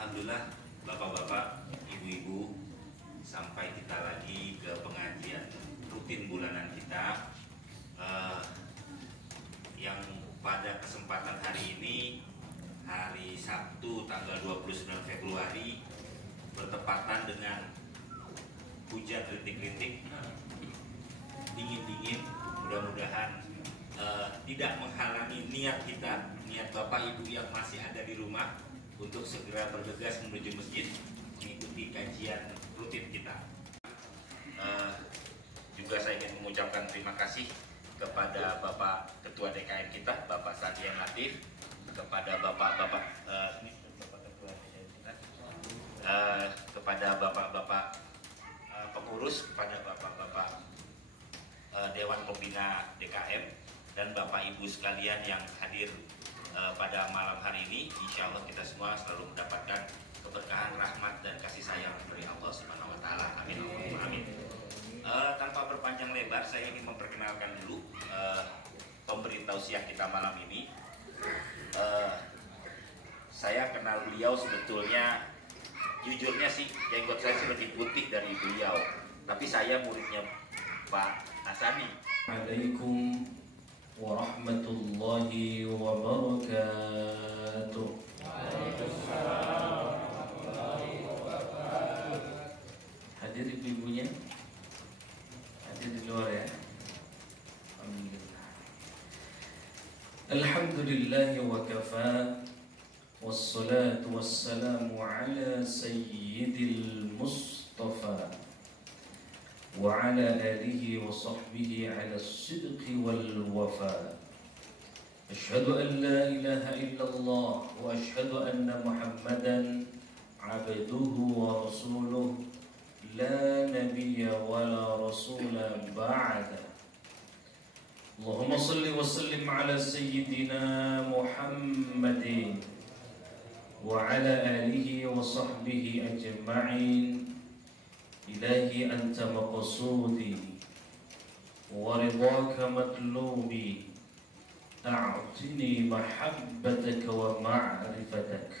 Alhamdulillah, bapak-bapak, ibu-ibu, sampai kita lagi ke pengajian rutin bulanan kita yang pada kesempatan hari ini, hari Sabtu tanggal 29 Februari, bertepatan dengan hujan rintik-rintik, dingin-dingin. Mudah-mudahan tidak menghalangi niat kita, niat bapak ibu yang masih ada di rumah untuk segera bergegas menuju masjid mengikuti kajian rutin kita. Juga saya ingin mengucapkan terima kasih kepada Bapak Ketua DKM kita, Bapak Sadian Latif, kepada Bapak-bapak Ketua DKM kita, kepada Bapak-bapak pengurus, kepada Bapak-bapak Dewan Pembina DKM, dan Bapak Ibu sekalian yang hadir pada malam hari ini. Insya Allah kita semua selalu mendapatkan keberkahan, rahmat, dan kasih sayang dari Allah Subhanahu Wa Taala. Amin. Amin. Tanpa berpanjang lebar, saya ingin memperkenalkan dulu pemberi tausiah kita malam ini. Saya kenal beliau sebetulnya, jujurnya sih jenggot saya lebih putih dari beliau, tapi saya muridnya Pak Hasani. Assalamualaikum warahmatullahi wabarakatuh. Hadir ibu-ibunya, hadir di luar ya. Alhamdulillah. Alhamdulillah wa kafa, wassalatu wassalamu ala sayyidil Mustafa wa ala alihi wa sahbihi ala as-sidqi wal wafa. Ashhadu an la ilaha illallah wa ashhadu anna Muhammadan abduhu wa rasuluh la nabiyya wa la rasula ba'da. Allahumma salli wa sallim ala sayyidina Muhammadin wa ala alihi wa sahbihi ajma'in. Ilahi anta maqsudi wa ridwaka matlubi, a'tini mahabbataka wa ma'rifatak.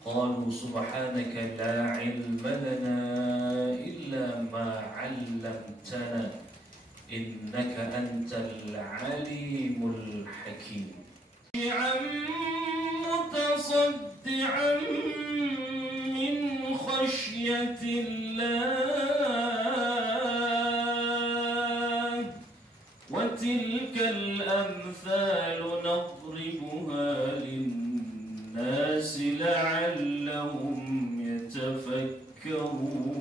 Qalu subhanaka la ilma lana illa ma 'allamtana innaka antal alimul hakim. Mutasaddi'an min khashyatillah wa tilkal amthalu nadribuha linnasi la'allahum yatafakkarun.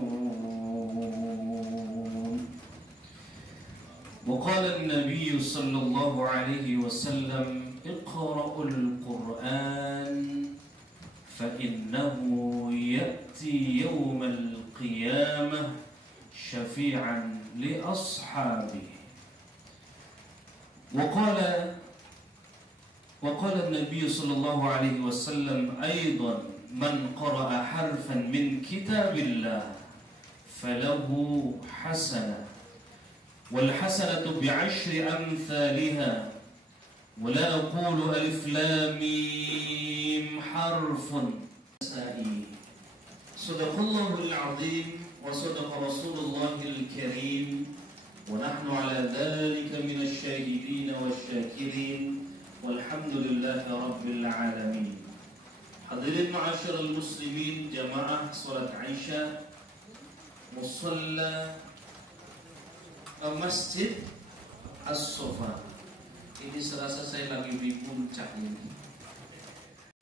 وقال النبي صلى الله عليه وسلم اقرأوا القرآن فإنه يأتي يوم القيامة شفيعا لأصحابه. وقال النبي صلى الله عليه وسلم أيضا من قرأ حرفا من كتاب الله فله حسنة والحسنة بعشر أمثالها ولا أقول ألف لام ميم حرف. صدق الله العظيم وصدق رسول الله الكريم ونحن على ذلك من الشاهدين والشاكرين والحمد لله رب العالمين. حضرين معاشر المسلمين جماعة صلاة عشاء مصلى Masjid As-Sofa. Ini serasa saya lagi di puncak ini.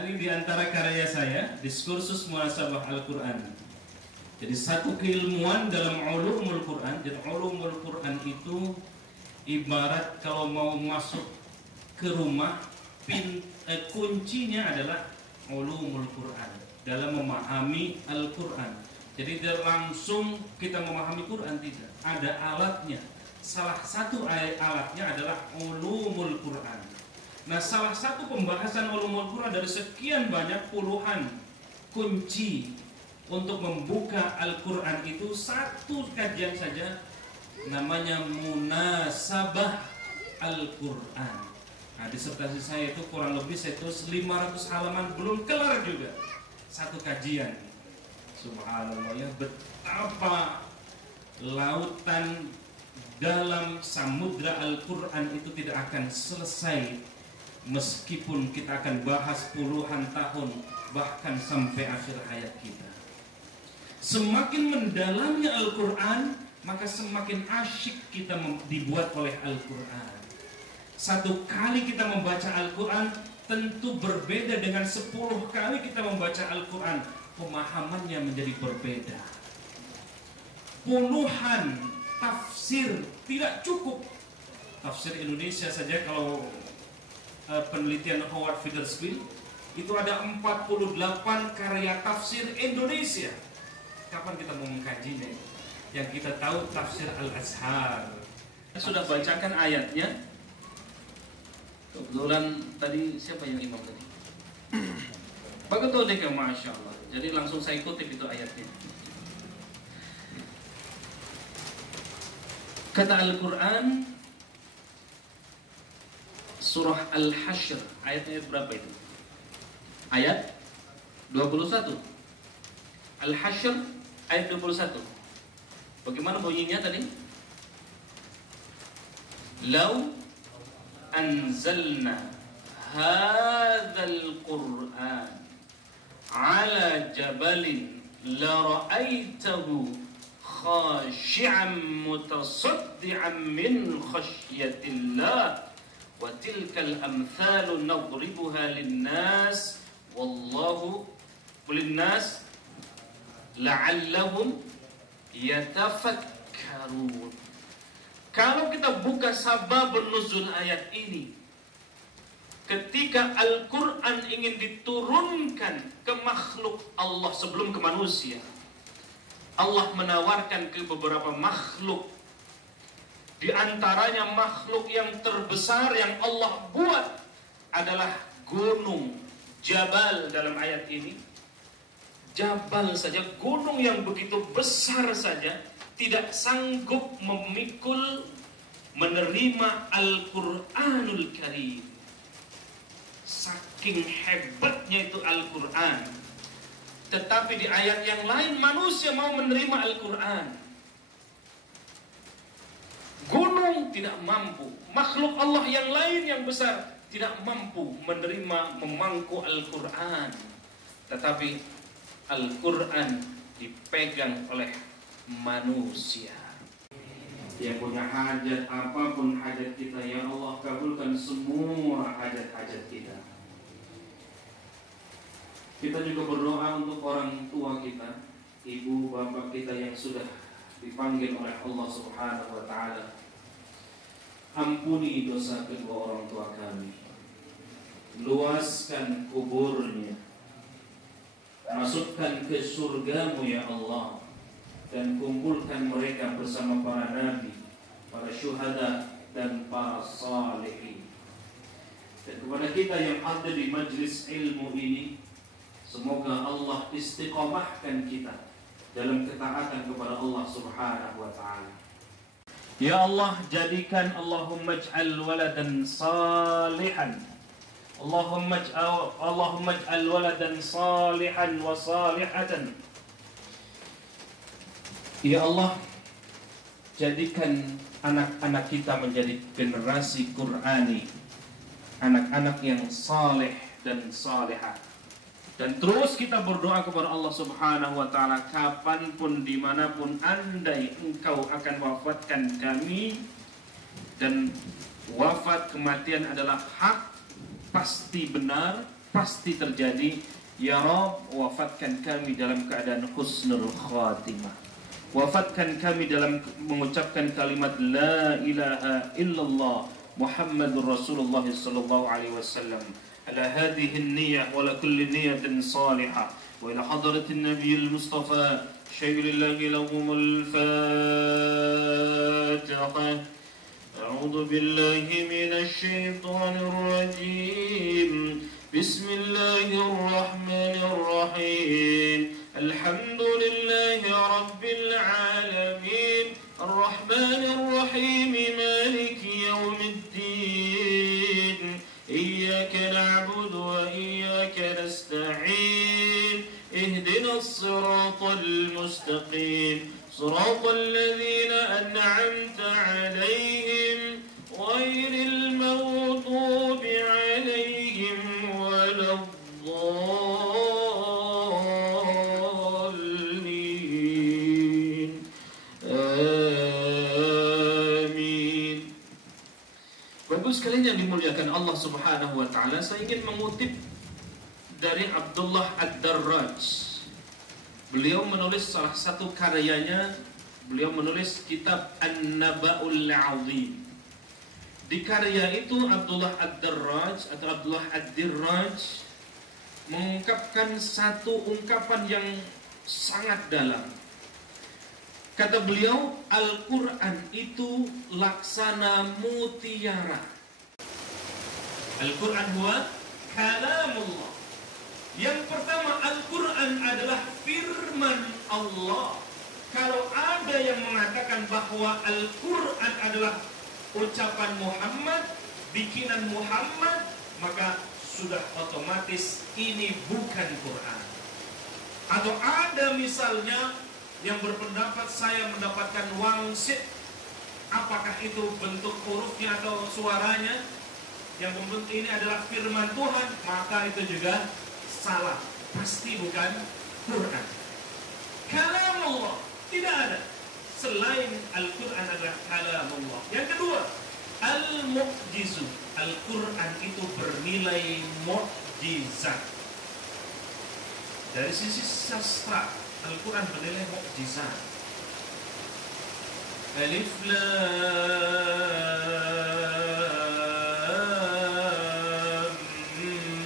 Ini di antara karya saya, Diskursus Muhasabah Al-Quran. Jadi satu keilmuan dalam ulumul Quran. Dan ulumul Quran itu ibarat kalau mau masuk ke rumah, kuncinya adalah ulumul Quran dalam memahami Al-Quran. Jadi tidak langsung kita memahami Quran, tidak. Ada alatnya. Salah satu alatnya adalah ulumul Quran. Nah, salah satu pembahasan ulumul Quran dari sekian banyak puluhan kunci untuk membuka Al-Quran itu satu kajian saja, namanya Munasabah Al-Quran. Nah, disertasi saya itu kurang lebih saya tulis 500 halaman, belum kelar juga. satu kajian. Subhanallah ya, betapa lautan dalam samudra Al-Quran itu tidak akan selesai meskipun kita akan bahas puluhan tahun, bahkan sampai akhir hayat kita. Semakin mendalami Al-Quran, maka semakin asyik kita dibuat oleh Al-Quran. Satu kali kita membaca Al-Quran tentu berbeda dengan 10 kali kita membaca Al-Quran. Pemahamannya menjadi berbeda. Puluhan tafsir tidak cukup. Tafsir Indonesia saja, kalau penelitian Howard Fitzgerald itu ada 48 karya tafsir Indonesia. Kapan kita mau mengkajinya? Yang kita tahu tafsir Al-Azhar. Sudah bacakan ayatnya. Kebetulan tadi siapa yang imam tadi? Begitu deh, Masya Allah. Jadi langsung saya kutip itu ayatnya. Kata Al-Quran, surah Al-Hashr, ayatnya berapa itu? Ayat 21. Al-Hashr ayat 21. Bagaimana bunyinya tadi? Lau anzalna hadzal Qur'an ala jabalin la ra'aitahu khashi'an mutasaddi'an min khashyatillah wa tilkal amthalu nadribuha linnas wallahu linnas la'allahum yatafakkarun. Kalau kita buka sababun nuzul ayat ini, ketika Al-Quran ingin diturunkan ke makhluk Allah sebelum ke manusia, Allah menawarkan ke beberapa makhluk. Di antaranya makhluk yang terbesar yang Allah buat adalah gunung, jabal dalam ayat ini. Jabal saja, gunung yang begitu besar saja tidak sanggup memikul, menerima Al-Quranul Karim. Saking hebatnya itu Al-Quran. Tetapi di ayat yang lain manusia mau menerima Al-Quran. Gunung tidak mampu, makhluk Allah yang lain yang besar tidak mampu menerima, memangku Al-Quran. Tetapi Al-Quran dipegang oleh manusia. Yang punya hajat, apapun hajat kita, ya Allah kabulkan semua hajat-hajat kita. Kita juga berdoa untuk orang tua kita, ibu bapak kita yang sudah dipanggil oleh Allah Subhanahu wa Ta'ala. Ampuni dosa kedua orang tua kami, luaskan kuburnya, masukkan ke surgamu ya Allah, dan kumpulkan mereka bersama para nabi, para syuhada, dan para salihin. Dan kepada kita yang ada di majlis ilmu ini, semoga Allah istiqamahkan kita dalam ketaatan kepada Allah Subhanahu wa Ta'ala. Ya Allah, jadikan Allahumma ij'al waladan salihan, Allahumma ij'al waladan salihan wa salihatan. Ya Allah, jadikan anak-anak kita menjadi generasi Qur'ani, anak-anak yang saleh dan salihah. Dan terus kita berdoa kepada Allah Subhanahu wa Ta'ala, kapanpun, dimanapun, andai Engkau akan wafatkan kami, dan wafat kematian adalah hak, pasti benar, pasti terjadi. Ya Rabb, wafatkan kami dalam keadaan husnul khatimah. Wafatkan kami dalam mengucapkan kalimat La ilaha illallah Muhammadur Rasulullah sallallahu alaihi wasallam. على هذه النية ولا كل نية صالحة وإلى حضرة النبي المصطفى شيء الله لهم الفاتحة. أعوذ بالله من الشيطان الرجيم. بسم الله الرحمن الرحيم. الحمد لله رب العالمين الرحمن الرحيم مالك يوم الدين إياك نعبد وإياك نستعين اهدنا الصراط المستقيم صراط الذين أنعمت عليهم غير المغضوب عليهم ولا الضالين آمين. Bapak sekalian yang dimuliakan Allah Subhanahu wa taala, saya ingin mengutip dari Abdullah Ad-Darraj. Beliau menulis salah satu karyanya, beliau menulis kitab An-Naba'ul 'Azim. Di karya itu Abdullah Ad-Darraj atau Abdullah Ad-Dirraj mengungkapkan satu ungkapan yang sangat dalam. Kata beliau, Al-Quran itu laksana mutiara. Al-Quran huwa kalamullah. Yang pertama, Al-Quran adalah firman Allah. Kalau ada yang mengatakan bahwa Al-Quran adalah ucapan Muhammad, bikinan Muhammad, maka sudah otomatis ini bukan Quran. Atau ada misalnya yang berpendapat saya mendapatkan wangsit, apakah itu bentuk hurufnya atau suaranya, yang membentuk ini adalah firman Tuhan, maka itu juga salah, pasti bukan Quran. Kalamullah, tidak ada selain Al-Quran adalah kalamullah. Yang kedua, Al-Mu'jizu. Al-Quran itu bernilai mu'jizat. Dari sisi sastra, Al-Quran bernilai mu'jizat. Alif Lam Mim.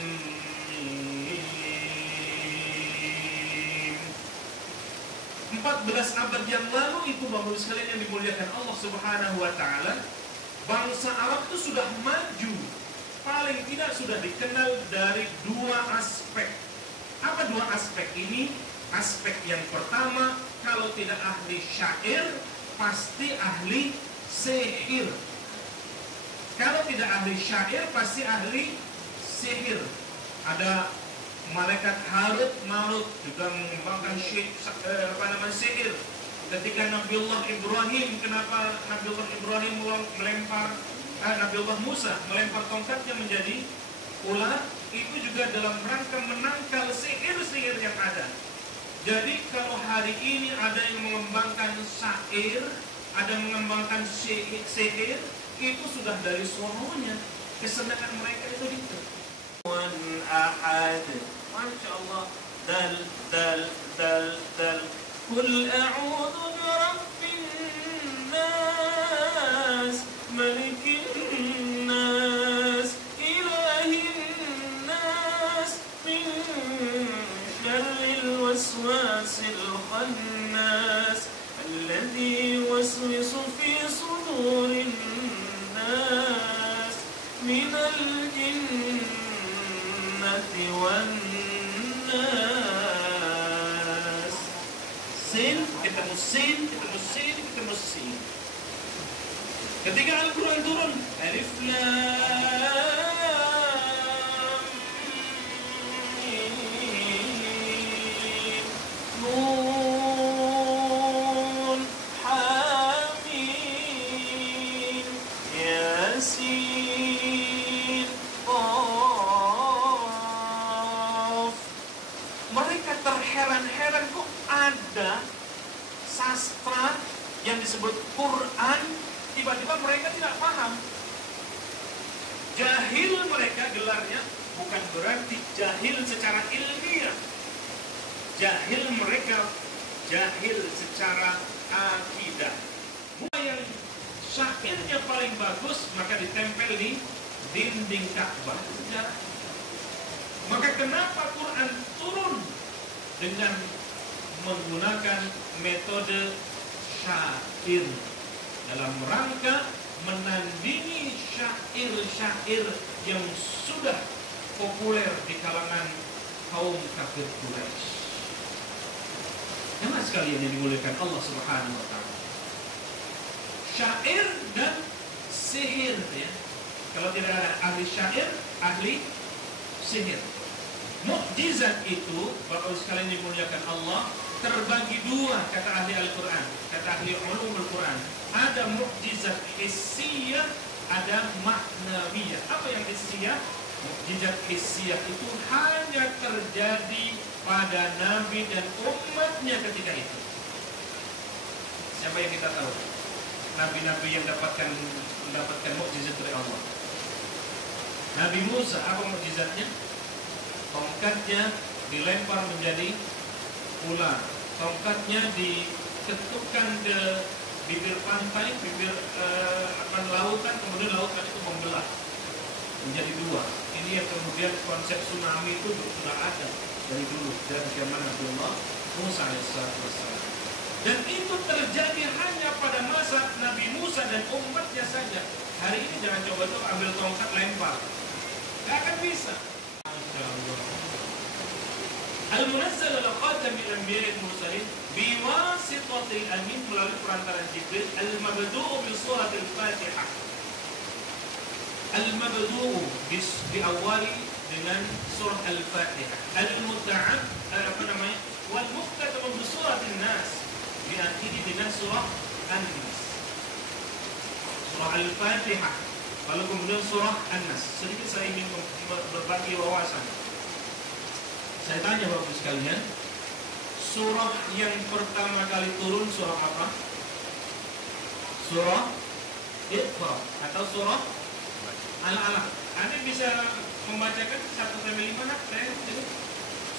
14 abad yang lalu itu, Bapak sekalian yang dimuliakan Allah Subhanahu wa taala, bangsa Arab itu sudah maju. Paling tidak sudah dikenal dari dua aspek. Apa dua aspek ini? Aspek yang pertama, kalau tidak ahli syair, pasti ahli sihir. Kalau tidak ahli syair, pasti ahli sihir. Ada malaikat Harut Marut juga mengembangkan sihir. Ketika Nabiullah Ibrahim, kenapa Nabiullah Ibrahim Nabiullah Musa melempar tongkatnya menjadi ular, itu juga dalam rangka menangkal sihir-sihir yang ada. Jadi kalau hari ini ada yang mengembangkan syair, ada yang mengembangkan sihir, itu sudah dari sononya. Kesenangan mereka itu gitu. Wan ahad, Masya Allah. Dal. Qul a'udhu birabbin nas, malikin nas, ilahin nas, min syarril waswasil khannas, alladhi waswisu fi sudurin nas, minal jinnati wan nas. Sin, ketemu sin. Ketika Al-Quran turun, Alif Lam Mim, Nun, Hamim, Yasin, Qaf. Mereka terheran-heran, kok ada sastra yang disebut Quran, tiba-tiba mereka tidak paham. Jahil mereka gelarnya, bukan berarti jahil secara ilmiah. Jahil mereka, jahil secara akidah. Mulai yang syairnya paling bagus, maka ditempel di dinding Ka'bah sejarah. Maka kenapa Quran turun dengan menggunakan metode syair dalam rangka menandingi syair-syair yang sudah populer di kalangan kaum kafir Quraisy. Jemaah sekalian yang dimuliakan Allah Subhanahu wa taala. Syair dan sihir, ya. Kalau tidak ada ahli syair, ahli sihir. Mukjizat itu, Bapak Ibu sekalian dimuliakan Allah, terbagi dua, kata ahli Al-Quran, kata ahli ulumul Quran. Ada mukjizat hissiyah, ada maknawiyah. Apa yang hissiyah? Mukjizat hissiyah itu hanya terjadi pada Nabi dan umatnya ketika itu. Siapa yang kita tahu? Nabi-nabi yang mendapatkan mukjizat dari Allah. Nabi Musa, apa mukjizatnya? Tongkatnya dilempar menjadi ular. Tongkatnya diketukkan ke bibir pantai, bibir lautan, kemudian lautan itu membelah menjadi dua. Ini yang kemudian konsep tsunami itu sudah ada dari dulu, dari zaman Nabi Musa alaihissalam. Dan itu terjadi hanya pada masa Nabi Musa dan umatnya saja. Hari ini jangan coba-coba ambil tongkat lempar, gak akan bisa. Al-Munazzal ala khatamil anbiya'il mursalin biwasitatil amin, melalui perantaran Jibril. Al-mabdu'u bi suratil Fatihah. Al-mabdu'u diawali dengan surah Al-Fatihah. Al-muta'ab wal muqtatamu bi suratil Nas, diakhiri dengan surah An-Nas. Surah Al-Fatihah, lalu kemudian surah An-Nas. Sedikit saya ingin berbagi wawasan. Saya tanya Bapak sekalian, surah yang pertama kali turun surah apa? Surah Iqra atau surah Al-Alaq. Anda bisa membacakan 1-5 nak saya itu?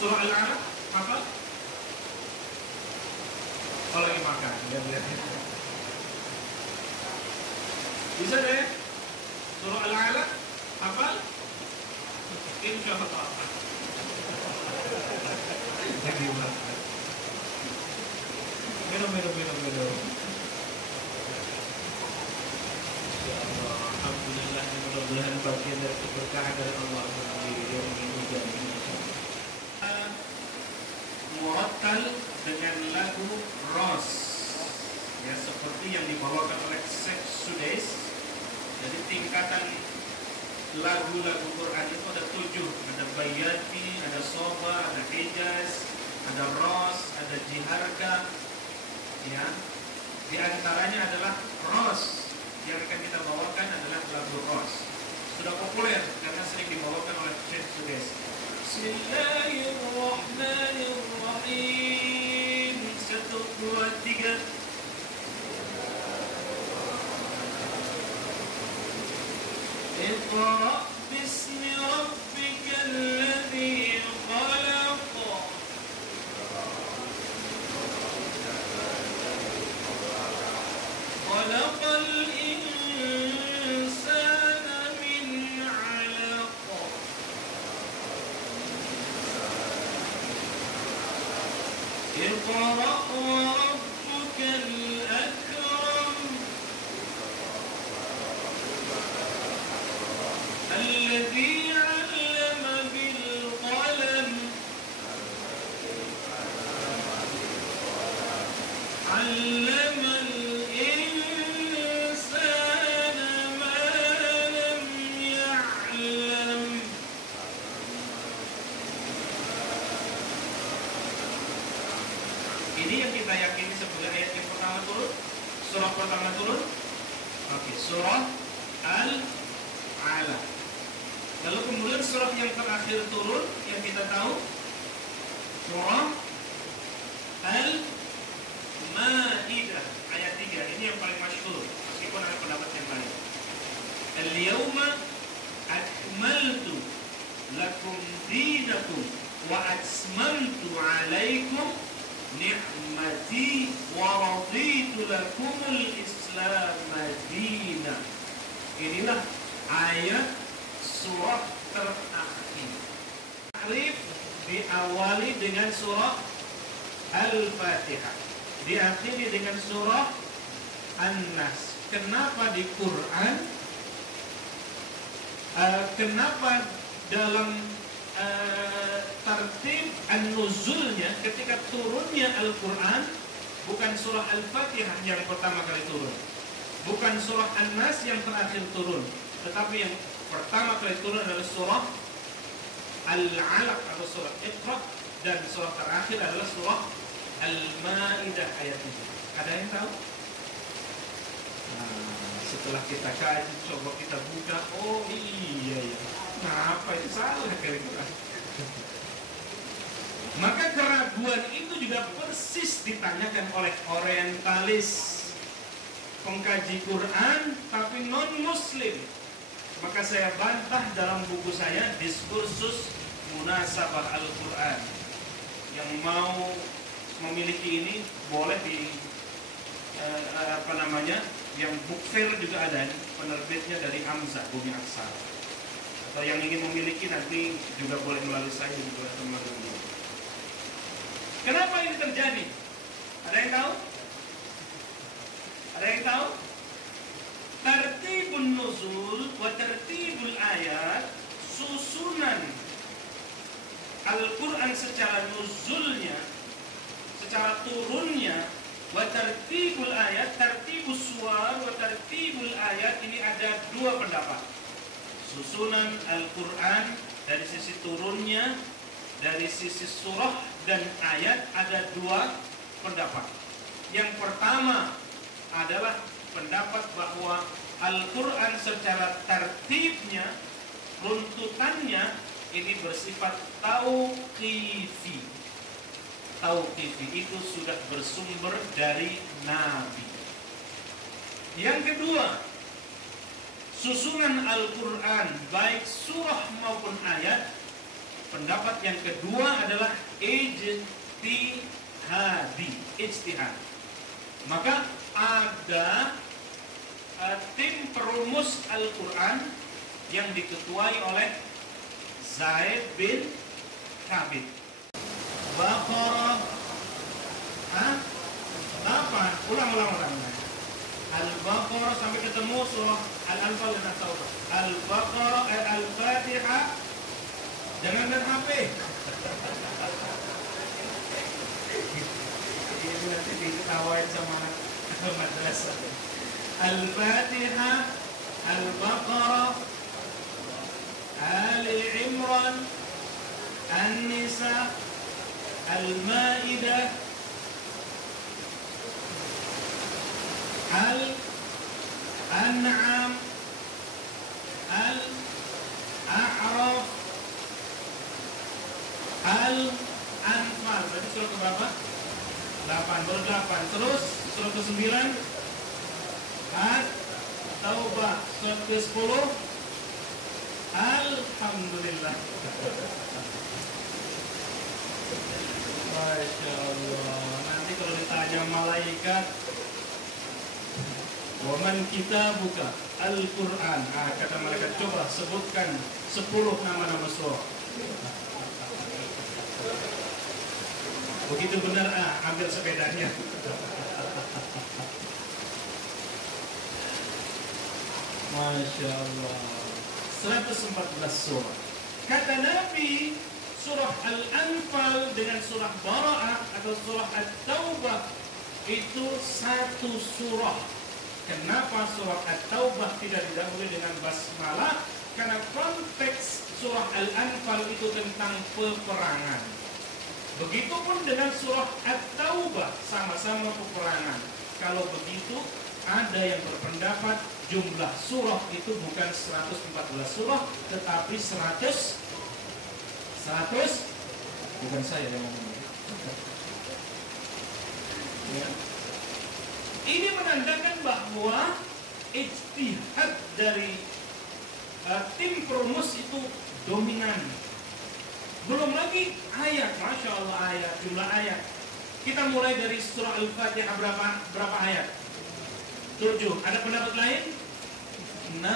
Surah Al-Alaq apa? Kalau lagi makan, lihat. Bisa deh? Surah Al-Alaq hafal? Insya Allah. Lagi makan. Minum. Ya Allah, alhamdulillah, mudah-mudahan bagian dari keberkahan dari Allah ini. Murattal dengan lagu Ros, ya, seperti yang dibawakan oleh Syekh Sudais. Jadi tingkatan lagu-lagu Quran itu ada 7. Ada Bayati, ada Soba, ada Hijaz, ada Ros, ada Jiharka, ya. Di antaranya adalah Ros. Yang akan kita bawakan adalah lagu Ros. Sudah populer karena sering dibawakan oleh Syekh Sudais. Bismillahirrahmanirrahim. 1, 2, 3. Iqra bismi rabbikal ladzi khalaq. Khalaqal insana min 'alaq. Iqra wa rabbukal akram. الذي علم بالقلم علم الإنسان ما لم يعلم. Ini yang kita yakini sebagai ayat yang pertama turun, surah pertama turun. Oke, surah Al-Alaq. Lalu kemudian surah yang terakhir turun yang kita tahu surah Al-Maidah ayat 3. Ini yang paling masyhur meskipun ada pendapat yang lain. Al-yawma akmaltu lakum dinakum wa atmamtu alaikum ni'mati wa raditu lakumul Islam madina. Inilah ayat surah terakhir. Takrif diawali dengan surah Al-Fatihah, diakhiri dengan surah An-Nas. Kenapa di Quran? Kenapa dalam tartib an-nuzulnya ketika turunnya Al-Quran bukan surah Al-Fatihah yang pertama kali turun, bukan surah An-Nas yang terakhir turun, tetapi yang pertama kali turun adalah surah Al-Alaq atau surah Iqra, dan surah terakhir adalah surah Al-Maidah ayat 7. Ada yang tahu? Nah, setelah kita kaji, coba kita buka, oh iya ya, kenapa itu salah kira-kira? Maka keraguan itu juga persis ditanyakan oleh orientalis pengkaji Quran tapi non-muslim. Maka saya bantah dalam buku saya Diskursus Munasabah Al-Quran. Yang mau memiliki ini boleh di yang book fair juga ada, penerbitnya dari Hamzah Bumi Aksara. Atau yang ingin memiliki nanti juga boleh melalui saya juga teman-teman. Kenapa ini terjadi? Ada yang tahu? Ada yang tahu? Tartibun nuzul wa tartibul ayat, susunan Al-Quran secara nuzulnya, secara turunnya, wa tartibul ayat, tartibus suwar wa tartibul ayat, ini ada dua pendapat. Susunan Al-Quran dari sisi turunnya, dari sisi surah dan ayat ada dua pendapat. Yang pertama adalah pendapat bahwa Al-Quran secara tertibnya, runtutannya ini bersifat tauqifi. Tauqifi itu sudah bersumber dari Nabi. Yang kedua, susunan Al-Quran baik surah maupun ayat, pendapat yang kedua adalah ijtihad. Maka ada tim perumus Al-Quran yang diketuai oleh Zaid bin Thabit. Baqarah, apa? Ulang. Al-Baqarah sampai ketemu surah Al-Anfal dan At-Taubah. Al-Baqarah, Al-Fatihah. Jangan main HP. Ini nanti diketawain sama anak madrasah. Al-Fatihah, Al-Baqarah, Ali Imran, An-Nisa, Al-Maidah, Al-An'am, Al-A'raf, Al-Anfal. Berarti surah keberapa? 8, baru 8. Terus surah ke-9 At-Taubah, surah ke-10 Alhamdulillah. Masya Allah. Nanti kalau ditanya malaikat, waman kitabuka Al-Quran, kata malaikat, coba sebutkan 10 nama-nama surah. Begitu benar, ambil sepedanya. Masya Allah. 114 surah. Kata Nabi, surah Al-Anfal dengan surah Bara'ah atau surah At-Taubah itu satu surah. Kenapa surah At-Taubah tidak didahului dengan basmalah? Karena konteks surah Al-Anfal itu tentang peperangan. Begitupun dengan surah At-Taubah, sama-sama peperangan. Kalau begitu, ada yang berpendapat jumlah surah itu bukan 114 surah, tetapi 100, bukan saya yang ngomong. Ya. Ini menandakan bahwa ijtihad dari tim perumus itu dominan. Belum lagi ayat, Masya Allah, ayat, jumlah ayat. Kita mulai dari surah Al-Fatihah berapa ayat? 7. Ada pendapat lain? 6.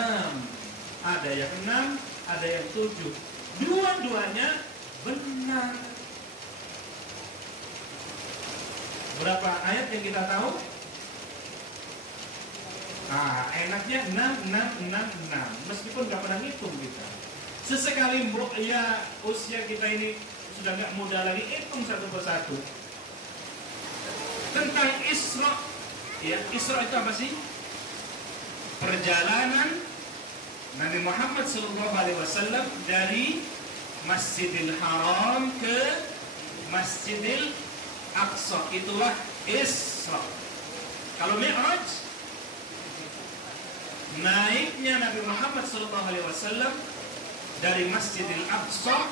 Ada yang 6, ada yang 7. Dua-duanya benar. Berapa ayat yang kita tahu? Enaknya 6. Meskipun gak pernah ngitung kita. Sesekali ya usia kita ini sudah gak muda lagi, hitung satu persatu. Tentang Isra. Ya, Isra itu apa sih? Perjalanan Nabi Muhammad SAW dari Masjidil Haram ke Masjidil Aqsa, itulah Isra. Kalau Mi'raj, naiknya Nabi Muhammad SAW dari Masjidil Aqsa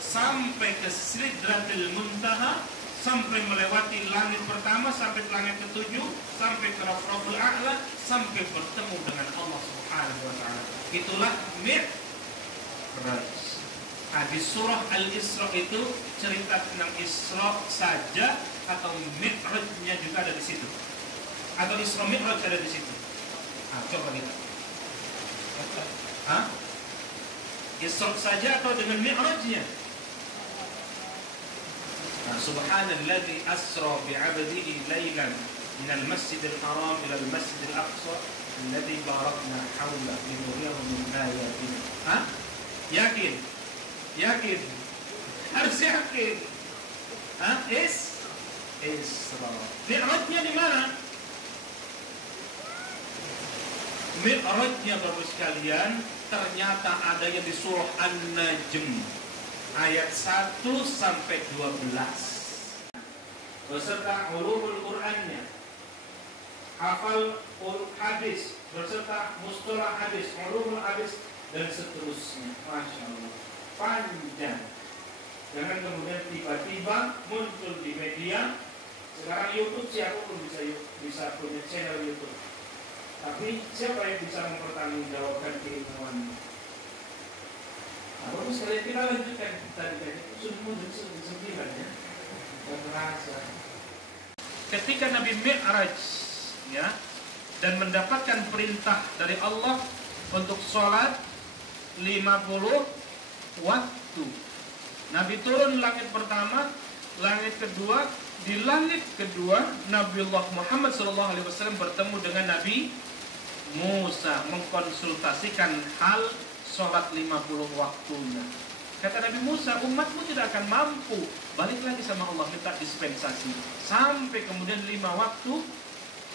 sampai ke Sidratil Muntaha, sampai melewati langit pertama, sampai ke langit ketujuh, sampai ke Rafraful A'la, sampai bertemu dengan Allah Subhanahu wa Ta'ala. Itulah Mi'raj. Di surah Al-Isra itu cerita tentang Isra saja atau Mi'rajnya juga ada di situ, atau Isra Mi'raj ada di situ. Coba lihat. Isra saja atau dengan Mi'rajnya? Subhanalladzi asra bi'abdihi lailan minal masjidil haram ila al-masjidil aqsa alladzi barakna hawla linuriyahu min ayatina. Yakin? Yakin? Harus yakin. Isra. Mi'rajnya di mana? Mi'rajnya Bapak sekalian ternyata adanya di surah An-Najm ayat 1 sampai 12 beserta ulumul Qur'annya, hafal hadis beserta mustalah hadis, ulumul hadis dan seterusnya. Masya Allah, panjang. Jangan kemudian tiba-tiba muncul di media. Sekarang YouTube, siapa pun bisa punya channel YouTube. Tapi siapa yang bisa mempertanggungjawabkan keilmuannya? Bapak sekalian, kita lanjutkan tadi sudah muncul 9 ya. Tidak terasa. Ketika Nabi Mi'raj ya, dan mendapatkan perintah dari Allah untuk sholat 50 waktu. Nabi turun langit pertama, langit kedua. Di langit kedua, Nabiullah Muhammad SAW bertemu dengan Nabi Musa, mengkonsultasikan hal sholat 50 waktunya. Kata Nabi Musa, umatmu tidak akan mampu. Balik lagi sama Allah, minta dispensasi. Sampai kemudian 5 waktu,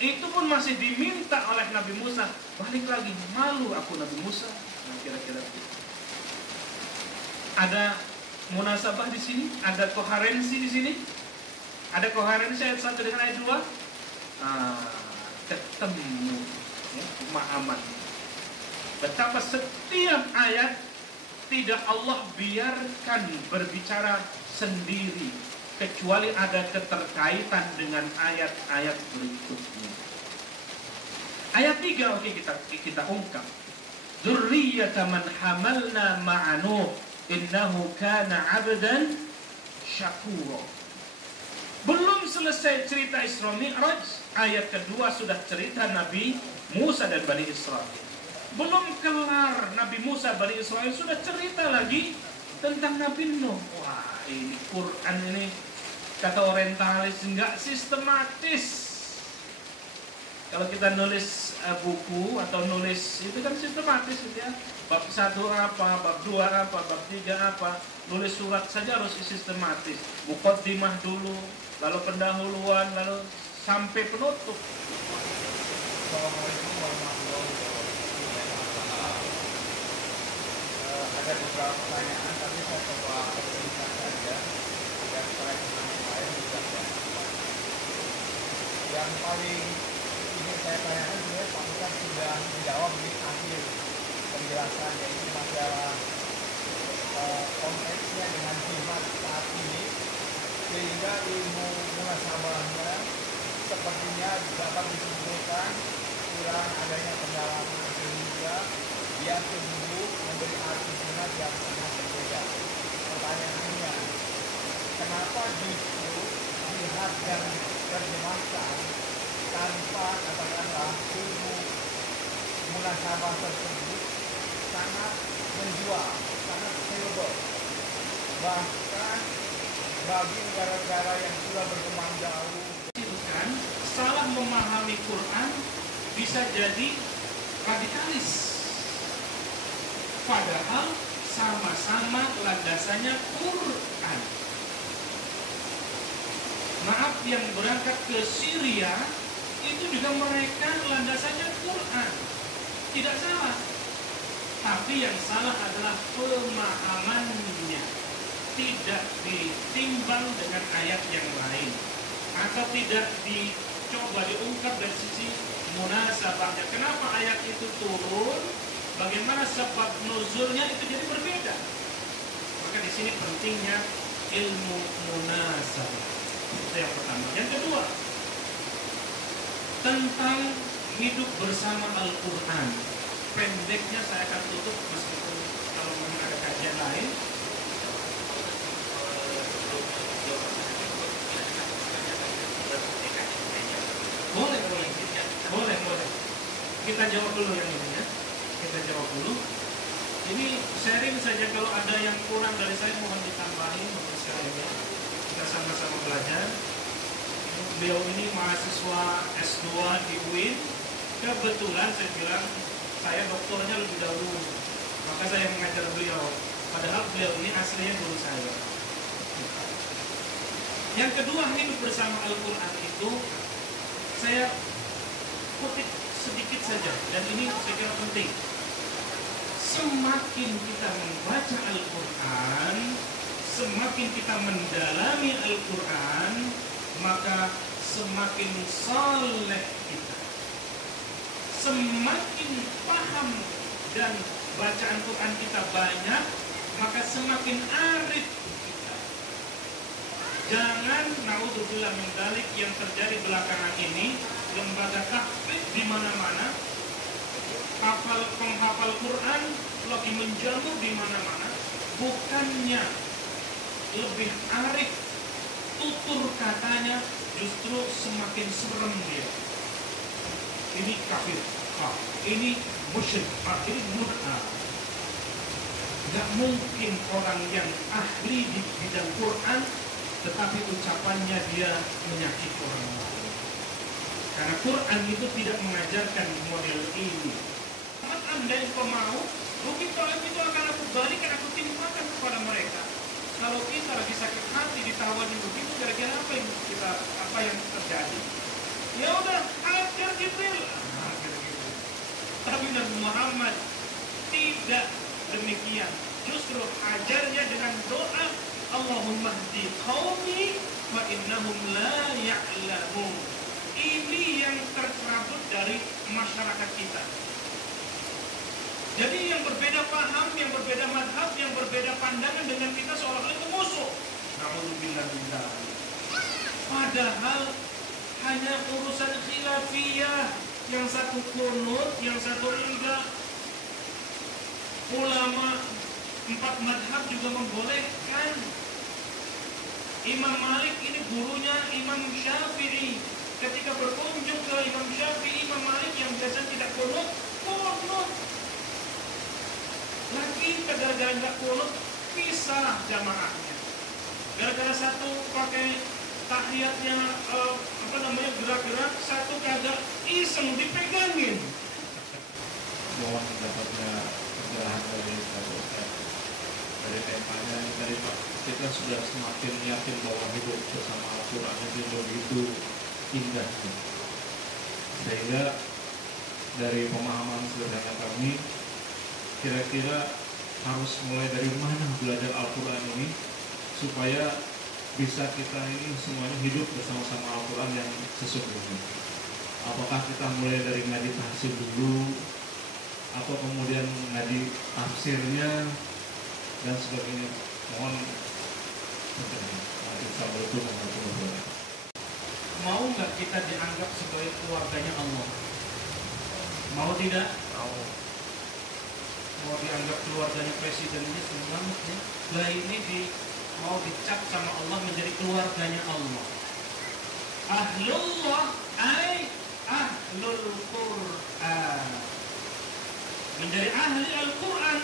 itu pun masih diminta oleh Nabi Musa. Balik lagi, malu aku Nabi Musa. Nah, kira-kira ada munasabah di sini, ada koherensi di sini. Ada koherensi ayat 1 dengan ayat 2. Ketemu ya, pemahaman. Betapa setiap ayat tidak Allah biarkan berbicara sendiri, kecuali ada keterkaitan dengan ayat-ayat berikutnya. Ayat 3 oke, kita ungkap. Dzurriyyata man hamalna ma'a Nuh innahu kana 'abdan syakura. Belum selesai cerita Isra Mi'raj, ayat kedua sudah cerita Nabi Musa dan Bani Israil. Belum kelar Nabi Musa Bani Israil, sudah cerita lagi tentang Nabi Nuh. Wah, ini Quran ini kata orientalis nggak sistematis. Kalau kita nulis buku atau nulis itu kan sistematis gitu ya. Bab 1 apa, bab 2 apa, bab 3 apa. Nulis surat saja harus sistematis. Muqaddimah dulu, lalu pendahuluan, lalu sampai penutup. Assalamualaikum warahmatullahi wabarakatuh. Ada beberapa pertanyaan, tapi saya coba berikan saja agar supaya yang lain bisa menjawab. Yang paling ingin saya tanyakan sebenarnya Pak Ustaz sudah menjawab di akhir penjelasan, yaitu masalah konteksnya dengan jihad saat ini, sehingga ilmu munasabahnya sepertinya dapat disimpulkan kurang adanya pendalaman, sehingga dia cenderung memberi arti jihad yang sangat berbeda. Pertanyaannya, kenapa justru jihad yang terjemahkan tanpa katakanlah ilmu munasabah tersebut sangat menjual, sangat valuable, bahkan bagi negara-negara yang sudah berkembang jauh? Salah memahami Quran bisa jadi radikalis, padahal sama-sama landasannya Quran. Maaf, yang berangkat ke Syria itu juga mereka landasannya Quran, tidak salah. Tapi yang salah adalah pemahamannya, tidak ditimbang dengan ayat yang lain, atau tidak dicoba diungkap dari sisi munasabahnya. Kenapa ayat itu turun? Bagaimana sebab nuzulnya itu jadi berbeda. Maka di sini pentingnya ilmu munasabah. Itu yang pertama. Yang kedua, tentang hidup bersama Al-Quran. Pendeknya saya akan tutup, meskipun kalau memang ada kajian lain. Boleh. Kita jawab dulu yang ini ya. Kita jawab dulu. Ini sharing saja, kalau ada yang kurang dari saya mohon ditambahin untuk sharingnya. Kita sama-sama belajar. Beliau ini mahasiswa S2 di UIN. Kebetulan saya bilang saya doktornya lebih dahulu, maka saya mengajar beliau. Padahal beliau ini aslinya guru saya. Yang kedua, hidup bersama Al-Quran itu saya kutip sedikit saja, dan ini saya kira penting. Semakin kita membaca Al-Quran, semakin kita mendalami Al-Quran, maka semakin saleh kita. Semakin paham dan bacaan Quran kita banyak, maka semakin arif kita. Jangan naudzubillah min dzalik yang terjadi belakangan ini, lembaga tahfidz di mana-mana, penghafal Quran lagi menjamur di mana-mana, bukannya lebih arif, tutur katanya justru semakin serem dia. Ini kafir, ini musyrik, ini murtad. Gak mungkin orang yang ahli di bidang Quran tetapi ucapannya dia menyakiti orang lain. Karena Quran itu tidak mengajarkan model ini. Saat Anda yang mau, mungkin kalau itu akan aku balikan, aku timpakan kepada mereka. Kalau kita lagi sakit hati ditawarin begitu, kira-kira apa yang terjadi? Ya udah, ajar Jibril. Tapi Nabi Muhammad tidak demikian. Justru ajarnya dengan doa, Allahumma hdi qaumi wa innahum la ya'lamun. Ini yang tercerabut dari masyarakat kita. Jadi yang berbeda paham, yang berbeda madhab, yang berbeda pandangan dengan kita seolah-olah itu musuh. Na'udzubillah min dzalik. Padahal hanya urusan khilafiyah, yang satu kunut, yang satu enggak. Ulama 4 madhab juga membolehkan. Imam Malik ini gurunya Imam Syafi'i. Ketika berkunjung ke Imam Syafi'i, Imam Malik yang biasa tidak kunut. Lagi gara-gara enggak kunut, pisah jamaahnya. Gara-gara satu pakai tahiyatnya gerak-gerak, satu kagak, iseng dipegangin. Mohon dapatnya pencerahan dari Ustaz. Dari temanya dari Pak, kita sudah semakin yakin bahwa hidup bersama Al-Quran itu begitu indah. Sehingga dari pemahaman sederhana kami, kira-kira harus mulai dari mana belajar Al-Quran ini supaya bisa kita ini semuanya hidup bersama-sama Al-Quran yang sesungguhnya. Apakah kita mulai dari ngaji tahsin dulu, atau kemudian ngaji tafsirnya dan sebagainya? Mohon Assalamualaikum warahmatullahi wabarakatuh. Mau nggak kita dianggap sebagai keluarganya Allah? Mau tidak? Mau dianggap keluarganya presidennya selamat ya. Lah ini mau dicap sama Allah menjadi keluarganya Allah. Ahlullah ay ahlul Quran. Menjadi ahli Al-Quran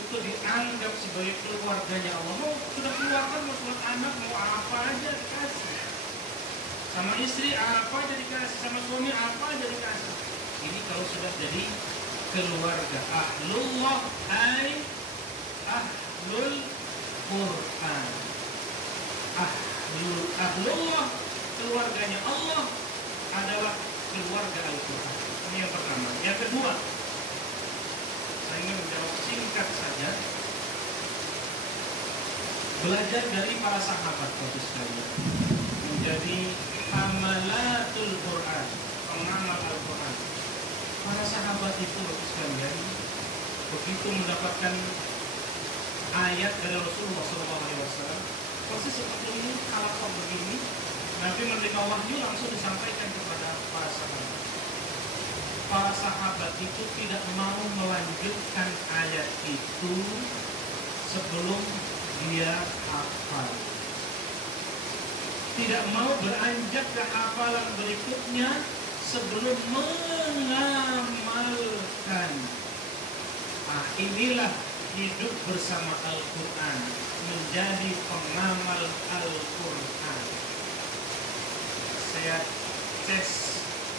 itu dianggap sebagai keluarganya Allah. Mau sudah keluarga, mau sudah anak, mau apa aja dikasih. Sama istri apa aja dikasih, sama suami apa aja dikasih. Ini kalau sudah jadi keluarga. Ahlullah ay ahlul Quran. Ahlullah, keluarganya Allah adalah keluarga Al-Quran. Ini yang pertama. Yang kedua, Saya ingin menjawab singkat saja. Belajar dari para sahabat Bapak sekalian, menjadi hamalatul Quran, pengamal Al-Quran. Para sahabat itu Bapak sekalian, begitu mendapatkan ayat dari Rasulullah SAW, persis seperti ini, kalau begini, Nabi menerima wahyu langsung disampaikan kepada para sahabat. Para sahabat itu tidak mau melanjutkan ayat itu sebelum dia hafal. Tidak mau beranjak ke hafalan berikutnya sebelum mengamalkan. Inilah hidup bersama Al-Quran, menjadi pengamal Al-Quran.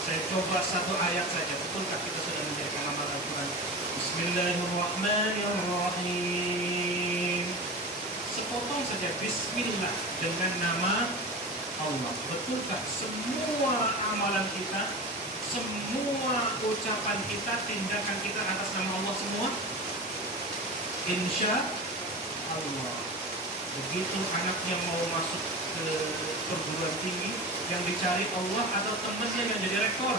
Saya coba satu ayat saja. Betulkah kita sudah menjadi pengamal Al-Quran? Bismillahirrahmanirrahim. Sepotong saja Bismillah dengan nama Allah. Betulkah semua amalan kita, semua ucapan kita, tindakan kita atas nama Allah semua? Insya Allah. Begitu anak yang mau masuk ke perguruan tinggi, yang dicari Allah atau temannya yang jadi rektor.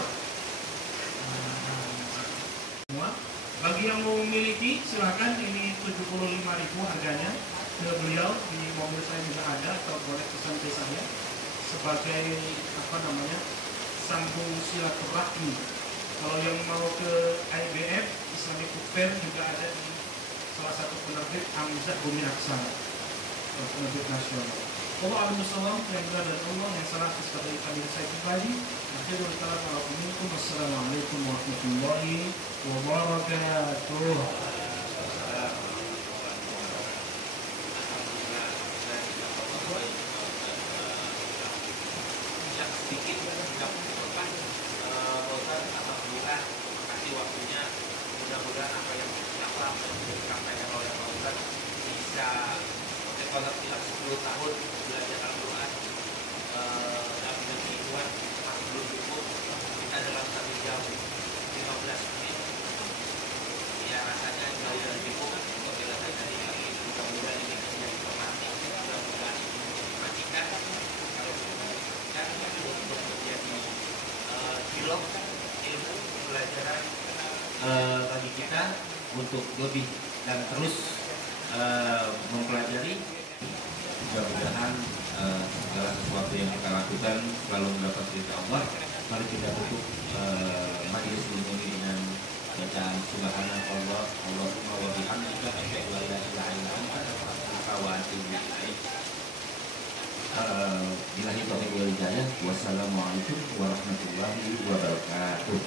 Semua. Bagi yang mau memiliki, silakan. Ini 75.000 harganya. Ke beliau di mobil saya juga ada, atau boleh pesan ke saya sebagai sambung silaturahmi. Kalau yang mau ke IBF Islamic Book Fair juga ada di salah satu penerbit Hamzah Bumi Aksara, penerbit nasional. Allah alhamdulillah, yang benar dari Allah, yang salah sebagai kami saya pribadi. Akhirul kalam alaikum, wassalamualaikum warahmatullahi wabarakatuh. Sedikit tidak membutuhkan Bosan, alhamdulillah, terima kasih waktunya. Mudah-mudahan apa yang kita sampaikan oleh Bosan bisa kalau tidak 10 tahun belajar Al-Quran dalam negeri Ikhwan masih belum cukup. Kita dalam 1 jam 15 menit ya rasanya jauh dari cukup. Bila saya tadi lagi mudah-mudahan ini bisa informasi, mudah-mudahan informasikan kalau dan untuk menjadi pilot ilmu pelajaran bagi kita untuk lebih dan terus mempelajari. Mudah-mudahan segala sesuatu yang kita lakukan selalu mendapat ridha Allah. Mari kita tutup majelis ini dengan bacaan Subhanallah, Allahumma wa bihamdika asyhadu an la ilaha illa anta astaghfiruka wa atubu ilaik. Billahi taufiq wal hidayah. Wassalamualaikum warahmatullahi wabarakatuh.